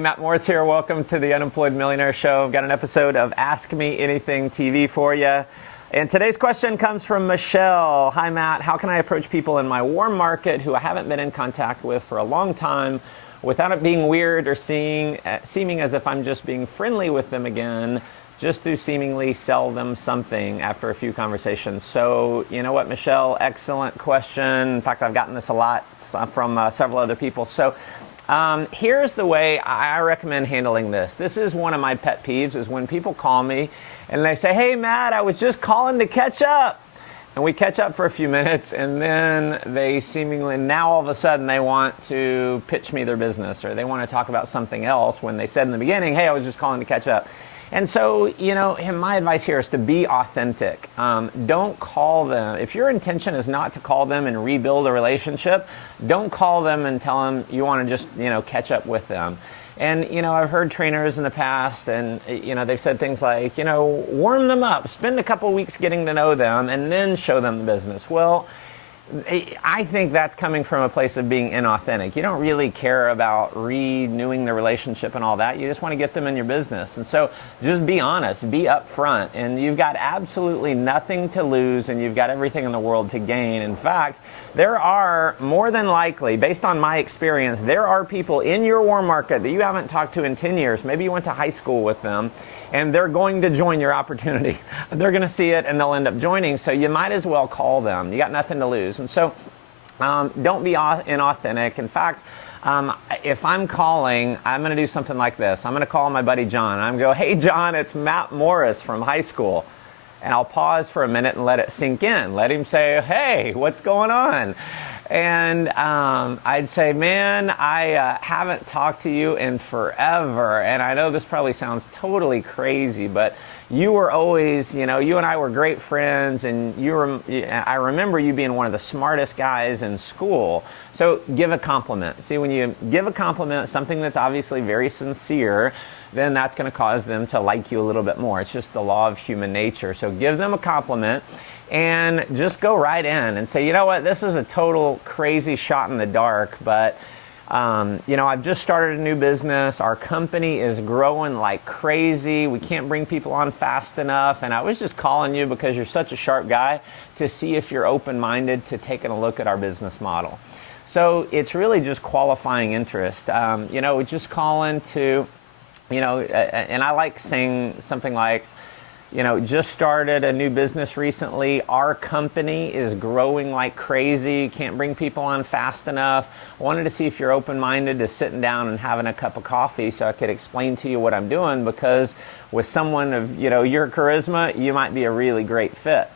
Matt Morris here. Welcome to the Unemployed Millionaire Show. I've got an episode of Ask Me Anything TV for you. And today's question comes from Michelle. Hi, Matt. How can I approach people in my warm market who I haven't been in contact with for a long time without it being weird or seeming as if I'm just being friendly with them again, just to seemingly sell them something after a few conversations? So, you know what, Michelle? Excellent question. In fact, I've gotten this a lot from several other people. So here's the way I recommend handling this. This is one of my pet peeves, is when people call me and they say, hey, Matt, I was just calling to catch up. And we catch up for a few minutes, and then they seemingly, now all of a sudden, they want to pitch me their business, or they want to talk about something else when they said in the beginning, hey, I was just calling to catch up. And so, you know, my advice here is to be authentic. Don't call them. If your intention is not to call them and rebuild a relationship, don't call them and tell them you want to just, catch up with them. And, I've heard trainers in the past, and, they've said things like, warm them up, spend a couple weeks getting to know them, and then show them the business. Well, I think that's coming from a place of being inauthentic. You don't really care about renewing the relationship and all that. You just want to get them in your business. And so just be honest, be upfront, and you've got absolutely nothing to lose, and you've got everything in the world to gain. In fact, there are, more than likely, based on my experience, there are people in your warm market that you haven't talked to in 10 years. Maybe you went to high school with them, and they're going to join your opportunity. They're going to see it, and they'll end up joining, so you might as well call them. You got nothing to lose. And so don't be inauthentic. In fact, if I'm calling, I'm going to do something like this. I'm going to call my buddy John. I'm going to go, hey, John, it's Matt Morris from high school. And I'll pause for a minute and let it sink in. Let him say, hey, what's going on? And I'd say, man, I haven't talked to you in forever. And I know this probably sounds totally crazy, but you were always, you and I were great friends, and I remember you being one of the smartest guys in school. So give a compliment. See, when you give a compliment, something that's obviously very sincere, then that's going to cause them to like you a little bit more. It's just the law of human nature. So give them a compliment and just go right in and say, you know what, this is a total crazy shot in the dark, but I've just started a new business. Our company is growing like crazy. We can't bring people on fast enough. And I was just calling you because you're such a sharp guy to see if you're open-minded to taking a look at our business model. So it's really just qualifying interest. Just calling to, and I like saying something like, just started a new business recently. Our company is growing like crazy. Can't bring people on fast enough. Wanted to see if you're open-minded to sitting down and having a cup of coffee so I could explain to you what I'm doing, because with someone of, your charisma, you might be a really great fit.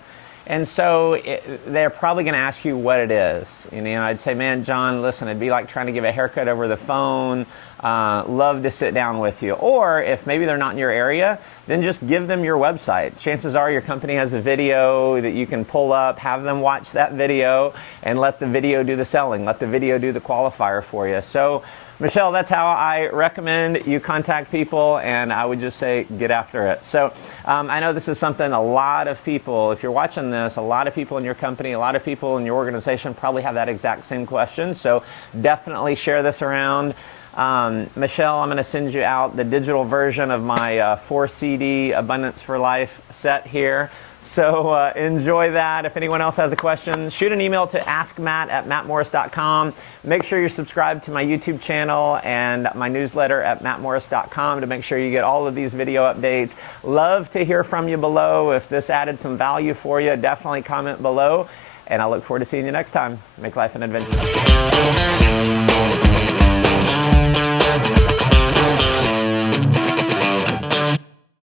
And so they're probably going to ask you what it is. I'd say, man, John, listen, it'd be like trying to give a haircut over the phone. Love to sit down with you. Or if maybe they're not in your area, then just give them your website. Chances are your company has a video that you can pull up, have them watch that video, and let the video do the selling. Let the video do the qualifier for you. So, Michelle, that's how I recommend you contact people, and I would just say get after it. So I know this is something a lot of people, if you're watching this, a lot of people in your company, a lot of people in your organization probably have that exact same question. So definitely share this around. Michelle, I'm going to send you out the digital version of my 4 CD Abundance for Life set here. So enjoy that. If anyone else has a question, shoot an email to askmatt@mattmorris.com. Make sure you're subscribed to my YouTube channel and my newsletter at mattmorris.com to make sure you get all of these video updates. Love to hear from you below. If this added some value for you, definitely comment below. And I look forward to seeing you next time. Make life an adventure.